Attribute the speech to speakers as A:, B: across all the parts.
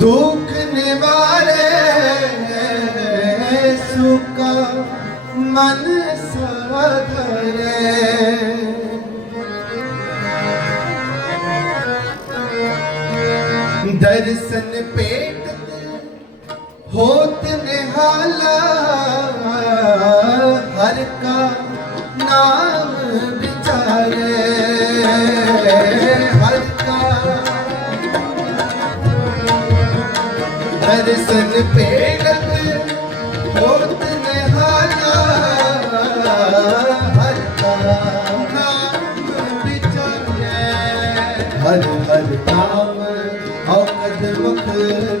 A: ਦੁੱਖ ਨਿਵਾਰੇ ਸੁਖ ਮਨ ਸਦਰੇ ਦਰਸ਼ਨ ਪੇਟ ਤੇ ਹੋ ਦਰਸ਼ਨ ਭੇਗਤ ਹੋਤ ਨਿਹਾਲਾ ਹਰ ਕਾ ਨਾਮ ਵਿਚਾਰੈ ਹਰ ਹਰ ਨਾਮ ਹਉ ਕਦਮਖ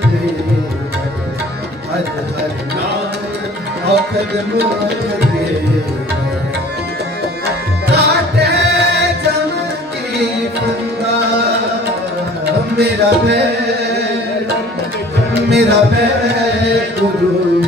A: ਤੇ ਹਰ ਹਰ ਨਾਮ ਹਉ ਕਦਮਖ ਤੇ ਕਾਟੇ ਜਮ ਕੀ ਫੰਦਾ ਮੇਰਾ ਮੈਂ ਮੇਰਾ ਬੈ ਗੁਰੂ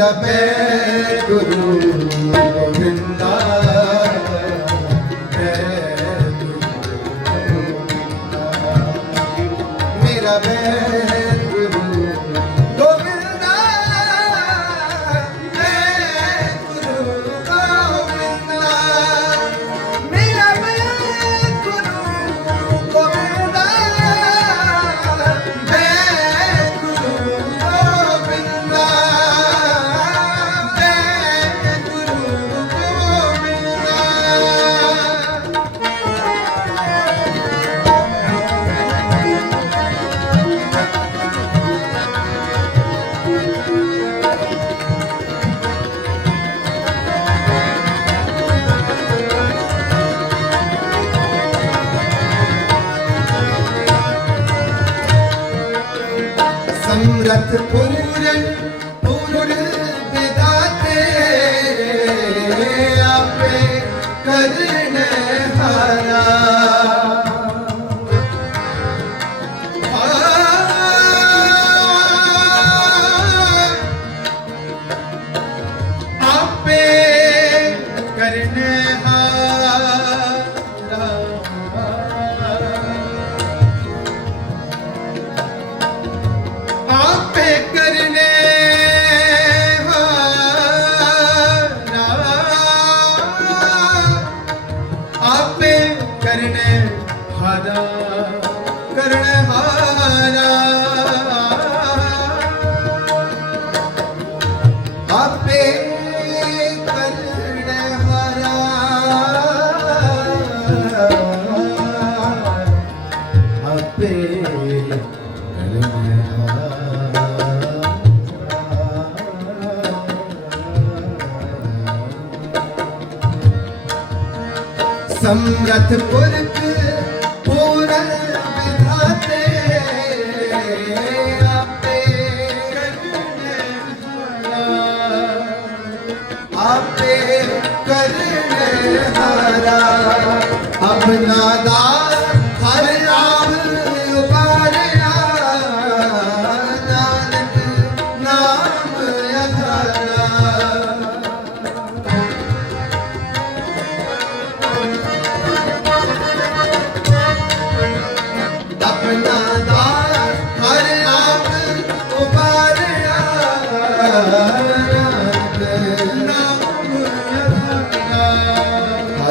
A: मेरा पैर गुरु समरथ पूरन ਸਮਰਥ ਪੁਰਖ ਆਪੇ ਕਰਨੇ ਹਾਰਾ। ਆਪਣਾ ਦਾਸ ਹਰ ਨਾਮ ਉਪਾਰਿਆ। ਨਾਨਕ ਨਾਮ ਅਧਾਰਾ। ਆਪਣਾ ਦਾਸ ਹਰ ਆਪ ਉਪਾਰਿਆ।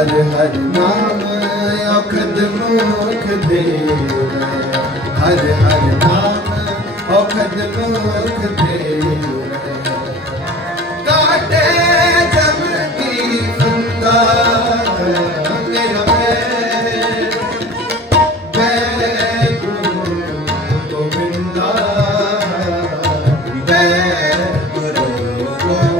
A: ਹਰ ਹਰ ਨਾਮ ਔਖਦ ਮੁਖ ਦੇਵ। ਹਰ ਹਰ ਨਾਮ ਔਖਦ ਮੁਖ ਦੇਵ। ਕਾਟੇ ਜਮ ਕੀ ਫੰਦਾ ਮੇਰਾ ਪੈਰ ਬੈ ਗੁਰੂ ਗੋਬਿੰਦਾ ਬੈ ਗੁਰੂ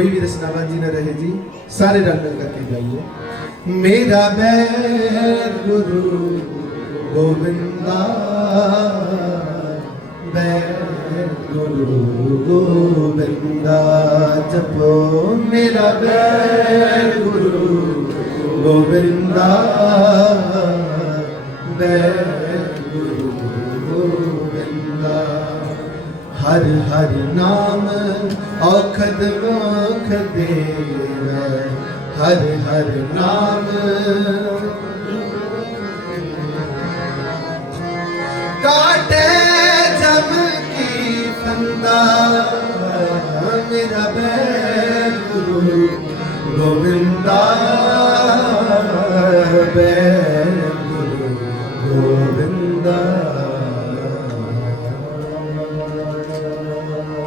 A: ਕੋਈ ਵੀ ਰਸਨਾਵਾ ਜੀ ਨਾ ਰਹੇ ਜੀ, ਸਾਰੇ ਰਲ ਮਿਲ ਕਰਕੇ ਜਾਈਏ। ਮੇਰਾ ਬੈਰ ਗੁਰੂ ਗੋਬਿੰਦਾ ਬੈਰ ਗੁਰੂ ਗੋਬਿੰਦਾ ਜਪੋ। ਮੇਰਾ ਬੈਰ ਗੁਰੂ ਗੋਬਿੰਦਾ ਬੈਰ ਗੁਰੂ ਗੋਬਿੰਦਾ ਹਰ ਹਰ ਨਾਮ ਔਖਦ ਮੁਖ ਦੇਵ। ਹਰ ਹਰ ਨਾਮ ਕਾਟੇ ਜਮ ਕੀ ਫੰਦਾ, ਮੇਰਾ ਬੈ ਗੁਰੂ ਗੋਬਿੰਦਾ ਬੈ।